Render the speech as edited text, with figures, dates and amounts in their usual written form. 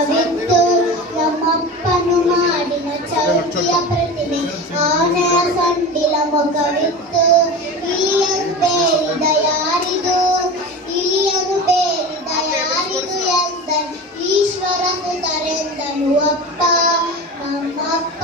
ಮುಖವಿತ್ತು ನಮ್ಮಪ್ಪನು ಮಾಡಿನ ಚೌತಿಯ ಪ್ರತಿಮೆ ಆನೆಯ ಸಂಡಿಲ ಮುಖವಿತ್ತು ಇಲಿಯನ್ನು ಬೇರಿದ ಯಾರಿದು ಇಲಿಯನ್ನು ಬೇರಿದ ಯಾರಿದು ಎಂದನು ಈಶ್ವರ ಸುತರೆಂದನು ಅಪ್ಪ ನಮ್ಮಪ್ಪ